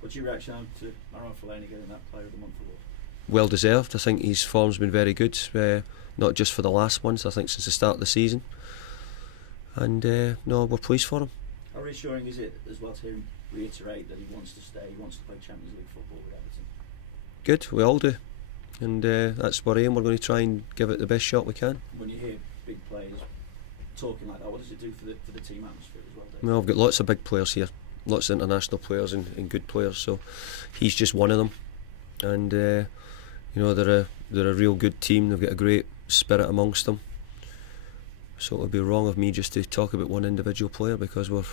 What's your reaction to Marouane Fellaini getting that Player of the Month award? Well deserved. I think his form's been very good, not just for the last months, I think since the start of the season. And no, we're pleased for him. How reassuring is it as well to hear him reiterate that he wants to stay, he wants to play Champions League football with Everton? Good, we all do. And that's what I am. We're going to try and give it the best shot we can. When you hear big players talking like that, what does it do for the team atmosphere as well, Dave? Well, I've got lots of big players here, lots of international players and good players, so he's just one of them. And you know, they're a real good team. They've got a great spirit amongst them. So it would be wrong of me just to talk about one individual player, because we're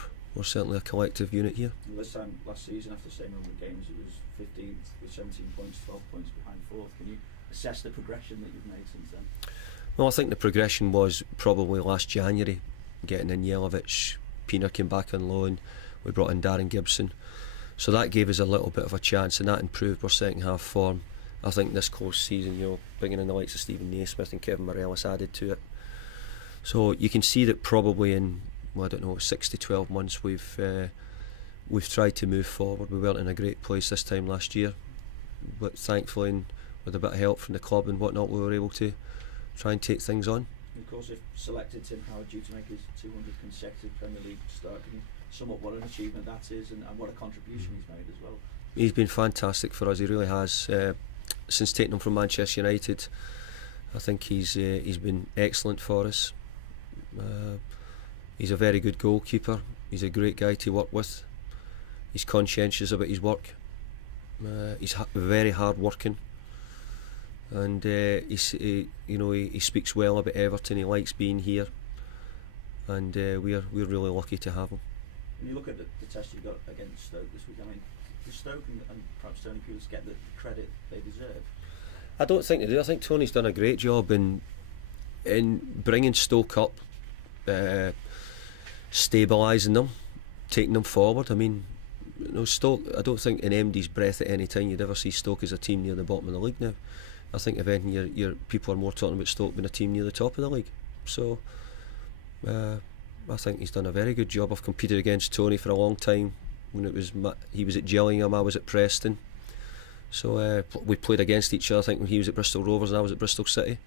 certainly a collective unit here. This time last season, after the same number of games, it was 15th with 17 points, 12 points behind fourth. Can you assess the progression that you've made since then? Well, I think the progression was probably last January, getting in Jelavic. Pina came back on loan. We brought in Darren Gibson, so that gave us a little bit of a chance, and that improved our second half form. I think this close season, you know, bringing in the likes of Stephen Naismith and Kevin Morelos added to it. So you can see that probably in, well, I don't know, 6 to 12 months we've tried to move forward. We weren't in a great place this time last year, but thankfully, and with a bit of help from the club and whatnot, we were able to try and take things on. And of course, if selected Tim Howard due to make his 200th consecutive Premier League start, can you sum up what an achievement that is and what a contribution he's made as well? He's been fantastic for us, he really has. Since taking him from Manchester United, I think he's been excellent for us. He's a very good goalkeeper. He's a great guy to work with. He's conscientious about his work. He's very hard working, and he speaks well about Everton. He likes being here, and we're really lucky to have him. When you look at the test you got against Stoke this week, I mean, do Stoke and perhaps Tony Pulis get the credit they deserve? I don't think they do. I think Tony's done a great job in bringing Stoke up, stabilising them, taking them forward. I mean, you know, Stoke, I don't think in MD's breath at any time you'd ever see Stoke as a team near the bottom of the league now. I think if anything, your people are more talking about Stoke being a team near the top of the league. So I think he's done a very good job. I've competed against Tony for a long time. When he was at Gillingham, I was at Preston. So we played against each other. I think when he was at Bristol Rovers and I was at Bristol City.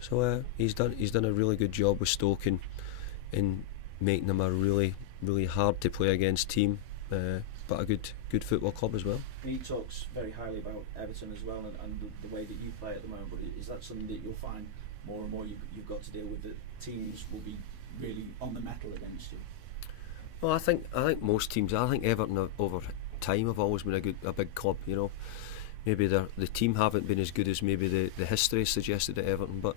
So he's done a really good job with Stoke in making them a really, really hard to play against team, but a good football club as well. He talks very highly about Everton as well and the way that you play at the moment. But is that something that you'll find more and more you've got to deal with, that teams will be really on the metal against you? Well, I think most teams. I think Everton over time have always been a big club. You know, maybe the team haven't been as good as maybe the history suggested at Everton, but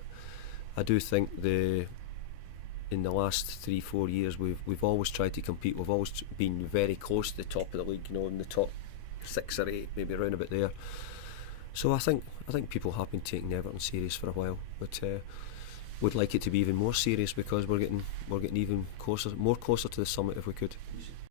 I do think in the last 3-4 years we've always tried to compete. We've always been very close to the top of the league. You know, in the top 6 or 8, maybe around about there. So I think people have been taking Everton serious for a while, but would like it to be even more serious, because we're getting even closer to the summit if we could.